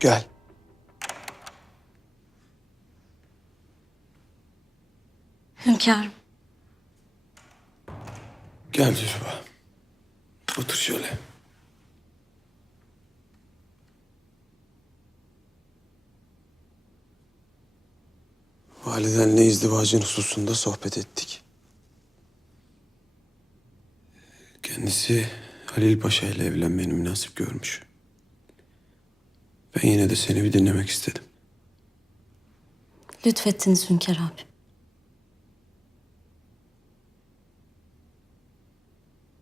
Gel. Hünkârım. Gel Zülfü. Otur şöyle. Validenle izdivacın hususunda sohbet ettik. Kendisi Halil Paşa ile evlenmeni münasip görmüş. Ben yine de seni bir dinlemek istedim. Lütfettiniz Hünkâr abi.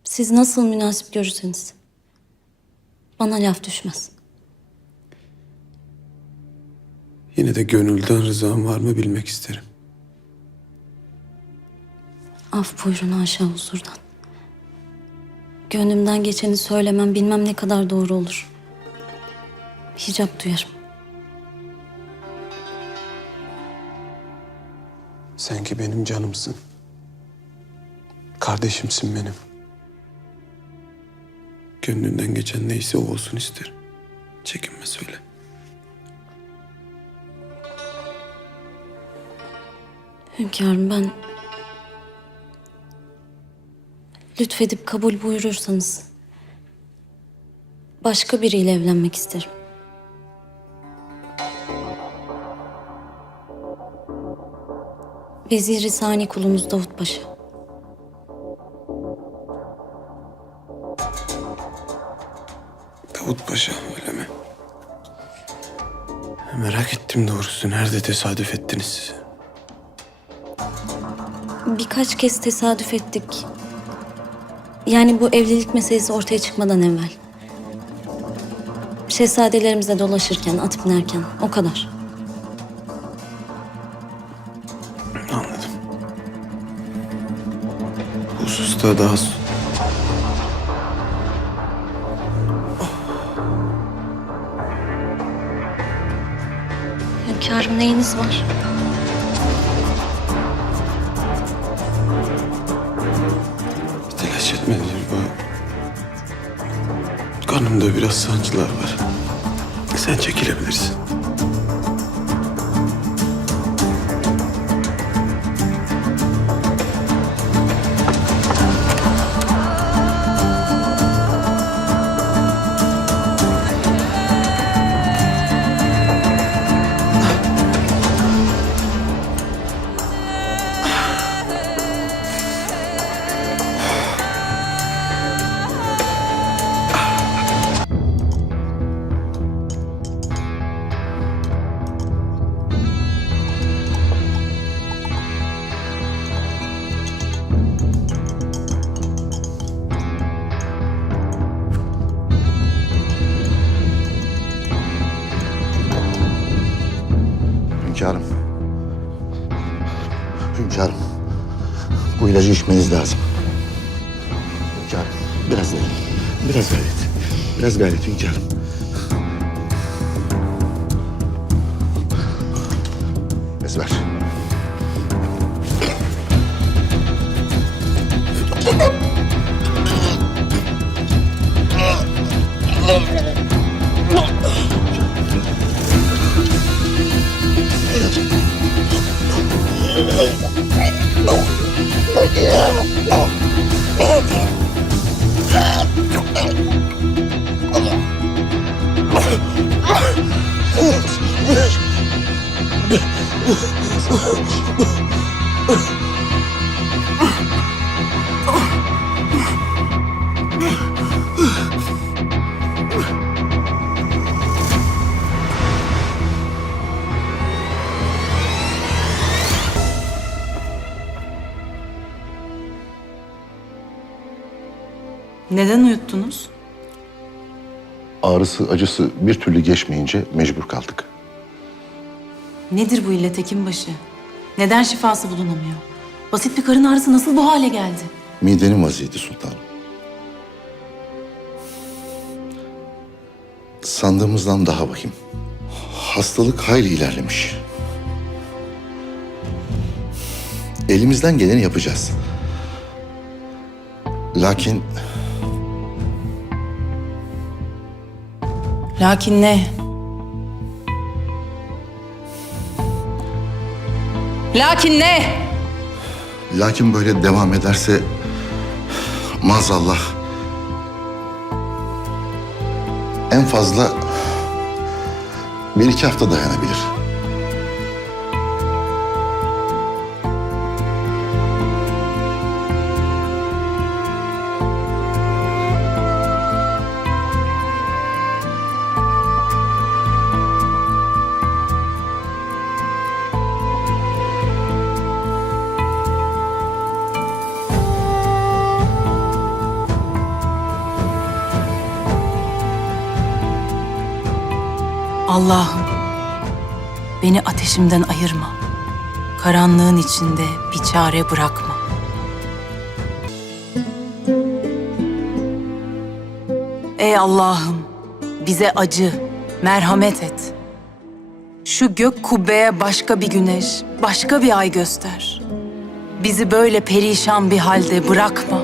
Siz nasıl münasip görürseniz. Bana laf düşmez. Yine de gönülden rızam var mı bilmek isterim. Af buyurun haşa huzurdan. Gönlümden geçeni söylemem bilmem ne kadar doğru olur. Hicap duyarım. Sen ki benim canımsın. Kardeşimsin benim. Gönlünden geçen neyse o olsun isterim. Çekinme söyle. Hünkârım ben... Lütfedip kabul buyurursanız... Başka biriyle evlenmek isterim. Vezir-i Sani kulunuz Davut Paşa. Davut Paşa öyle mi? Merak ettim doğrusu. Nerede tesadüf ettiniz siz? Birkaç kez tesadüf ettik. Yani bu evlilik meselesi ortaya çıkmadan evvel. Şehzadelerimizle dolaşırken, at binerken o kadar. Hususta daha... Hünkârım neyiniz var? Telaş etme Zülfü. Kanımda biraz sancılar var. Sen çekilebilirsin. Hünkârım. Bu ilacı içmeniz lazım. Hünkârım. Biraz gayret. Biraz gayret. Biraz gayret hünkârım. Neden uyuttunuz? Ağrısı, acısı bir türlü geçmeyince mecbur kaldık. Nedir bu illet Hekimbaşı? Neden şifası bulunamıyor? Basit bir karın ağrısı nasıl bu hale geldi? Midenin vaziyeti sultanım. Sandığımızdan daha vahim. Hastalık hayli ilerlemiş. Elimizden geleni yapacağız. Lakin Lakin ne? Lakin ne? Lakin böyle devam ederse maazallah en fazla bir iki hafta dayanabilir. Allah'ım beni ateşimden ayırma. Karanlığın içinde bir çare bırakma. Ey Allah'ım bize acı, merhamet et. Şu gök kubbeye başka bir güneş, başka bir ay göster. Bizi böyle perişan bir halde bırakma.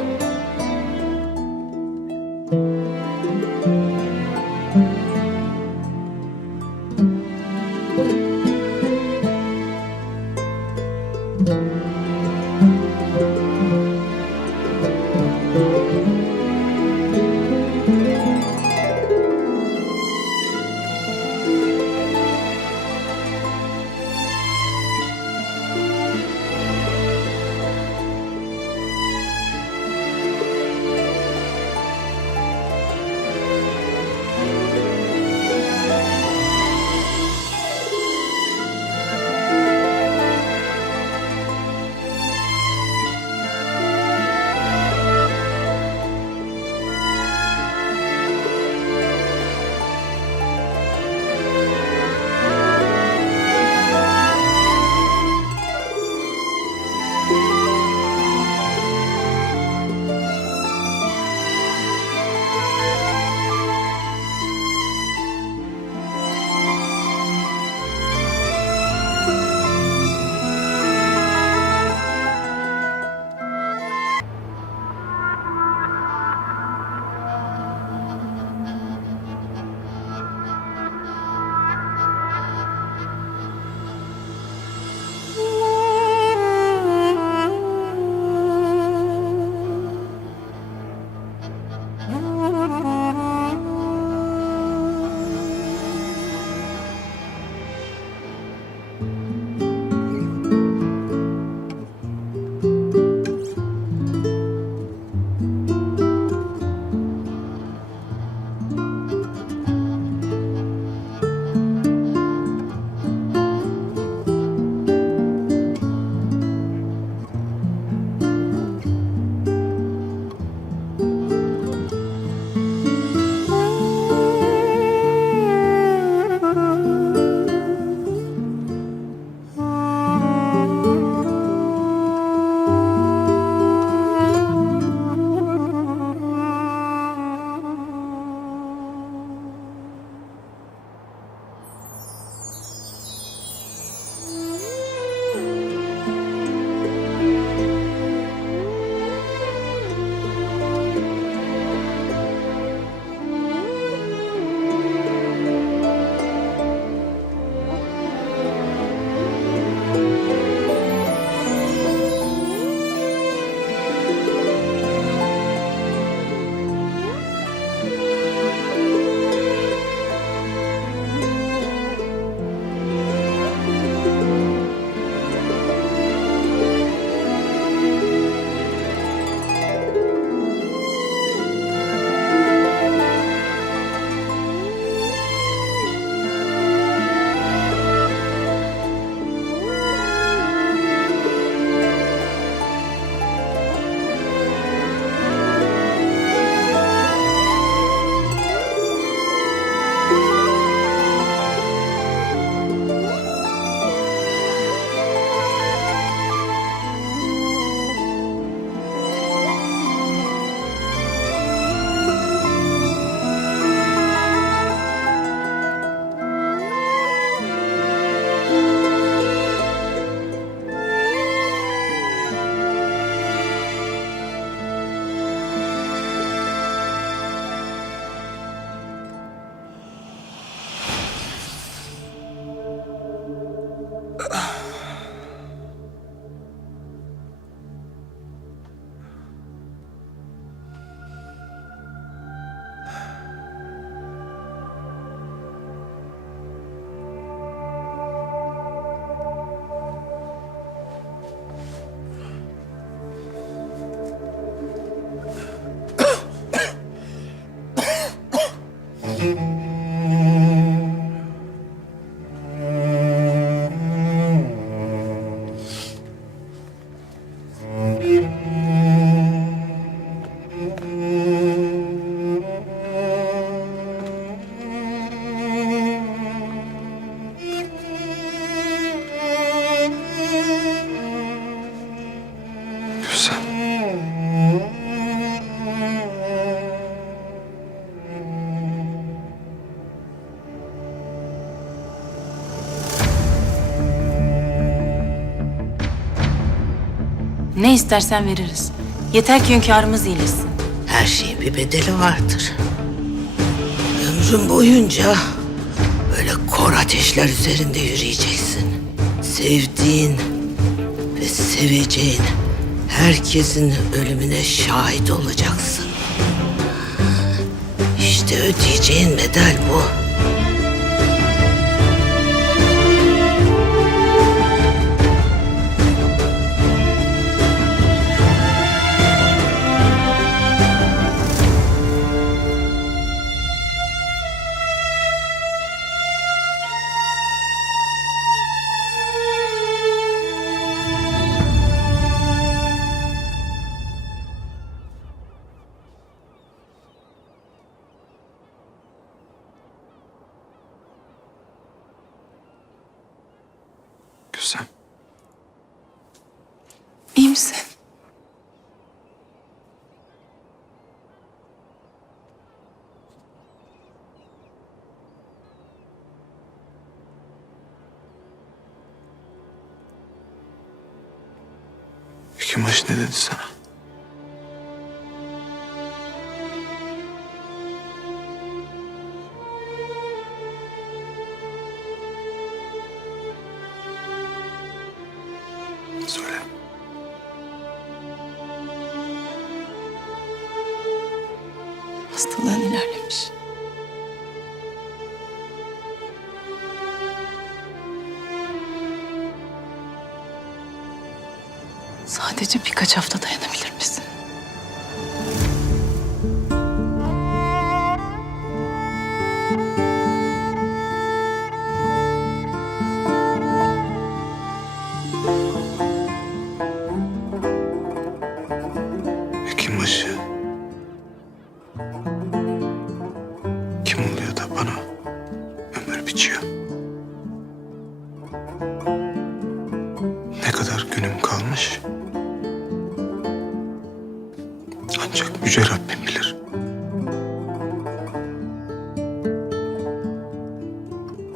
Ne istersen veririz. Yeter ki hünkârımız iyileşsin. Her şeyin bir bedeli vardır. Ömrün boyunca böyle kor ateşler üzerinde yürüyeceksin. Sevdiğin ve seveceğin herkesin ölümüne şahit olacaksın. İşte ödeyeceğin bedel bu. Hekimbaşı ne dedi sana? Sadece birkaç hafta dayanabilir misin?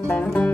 O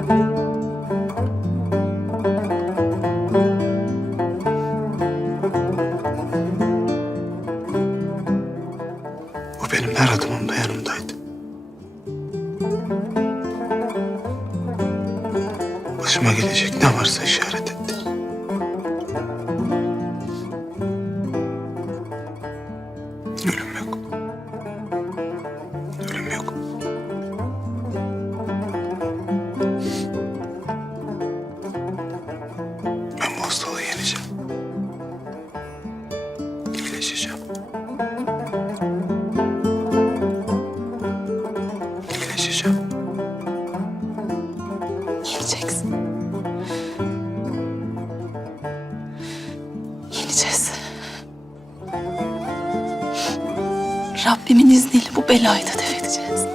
Rabbimin izniyle bu belayı da def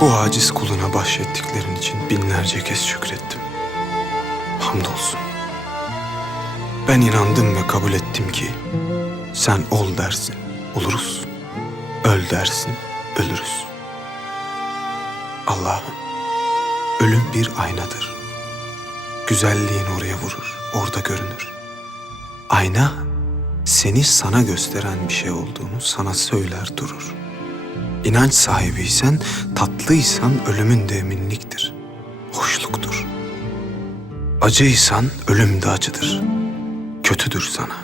Bu aciz kuluna bahşettiklerin için binlerce kez şükrettim. Hamdolsun. Ben inandım ve kabul ettim ki sen ol dersin, oluruz. Öl dersin, ölürüz. Allah'ım, ölüm bir aynadır. Güzelliğin oraya vurur, orada görünür. Ayna, seni sana gösteren bir şey olduğunu sana söyler durur. İnanç sahibiysen, tatlıysan ölümün de eminliktir. Hoşluktur. Acıysan ölüm de acıdır. Kötüdür sana.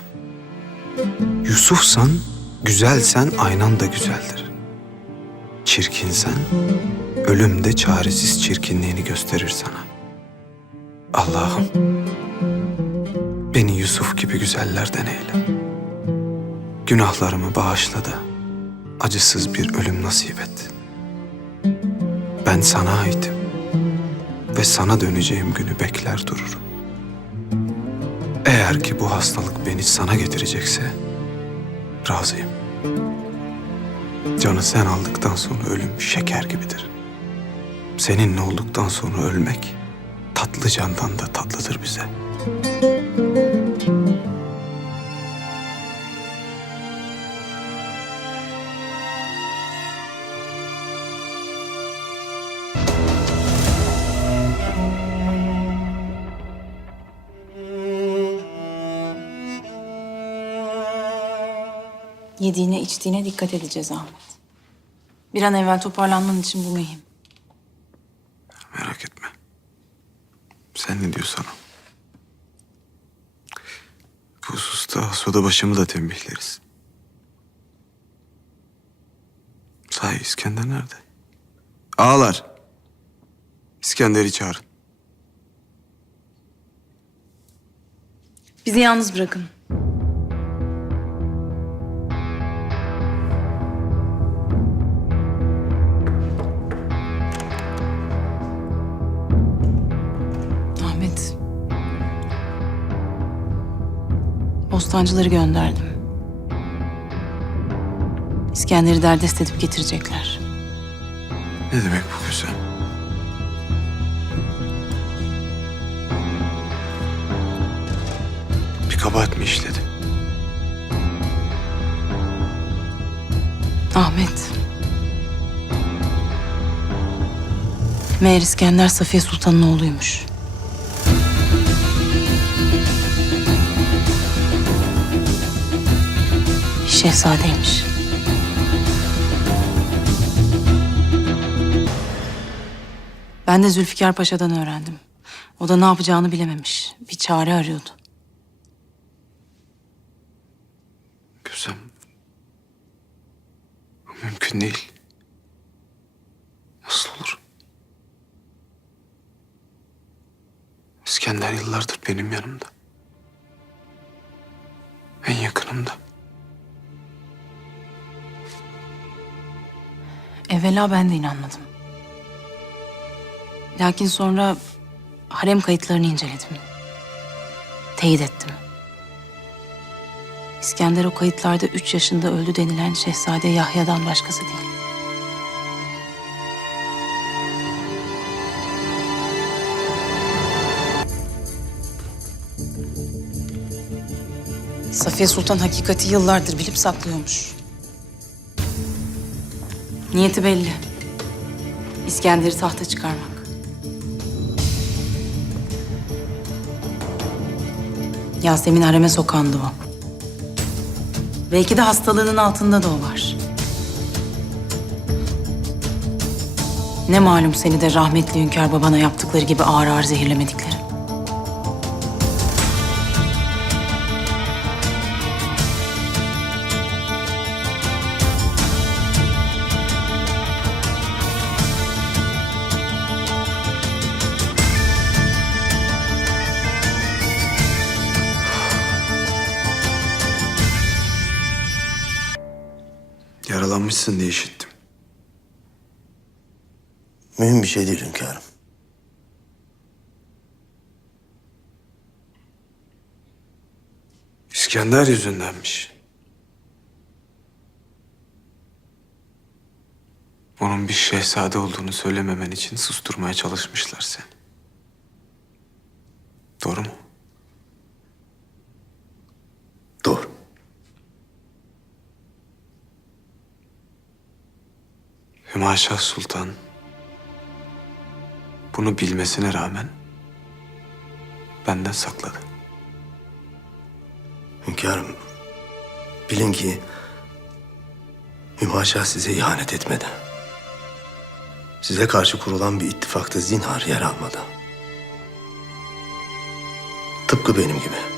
Yusufsan, güzelsen aynan da güzeldir. Çirkinsen, ölüm de çaresiz çirkinliğini gösterir sana. Allah'ım, beni Yusuf gibi güzellerden eyle. Günahlarımı bağışla da acısız bir ölüm nasip et. Ben sana aitim ve sana döneceğim günü bekler dururum. Eğer ki bu hastalık beni sana getirecekse razıyım. Canı sen aldıktan sonra ölüm şeker gibidir. Seninle olduktan sonra ölmek tatlı candan da tatlıdır bize. Yediğine içtiğine dikkat edeceğiz Ahmet. Bir an evvel toparlanman için bu mühim. Merak etme. Sen ne diyorsan o. Bu hususta soda başımı da tembihleriz. Sahi İskender nerede? Ağlar. İskender'i çağırın. Bizi yalnız bırakın. Bostancıları gönderdim. İskender'i derdest edip getirecekler. Ne demek bu güzel? Bir kabahat mi işledim? Ahmet. Meğer İskender Safiye Sultan'ın oğluymuş. Şehzadeymiş. Ben de Zülfikar Paşa'dan öğrendim. O da ne yapacağını bilememiş. Bir çare arıyordu. Bu mümkün değil. Nasıl olur? İskender yıllardır benim yanımda. Evvela ben de inanmadım. Lakin sonra harem kayıtlarını inceledim. Teyit ettim. İskender o kayıtlarda üç yaşında öldü denilen Şehzade Yahya'dan başkası değil. Safiye Sultan hakikati yıllardır bilip saklıyormuş. Niyeti belli. İskender'i tahta çıkarmak. Yasemin hareme sokandı o. Belki de hastalığının altında da o var. Ne malum seni de rahmetli Hünkar babana yaptıkları gibi ağır ağır zehirlemedikleri. Yaralanmışsın diye işittim. Mühim bir şey değil hünkârım. İskender yüzündenmiş. Onun bir şehzade olduğunu söylememen için susturmaya çalışmışlar seni. Doğru mu? Doğru. Hümaşah Sultan bunu bilmesine rağmen benden sakladı. Hünkârım, bilin ki Hümaşah size ihanet etmedi. Size karşı kurulan bir ittifakta zinhar yer almadı. Tıpkı benim gibi.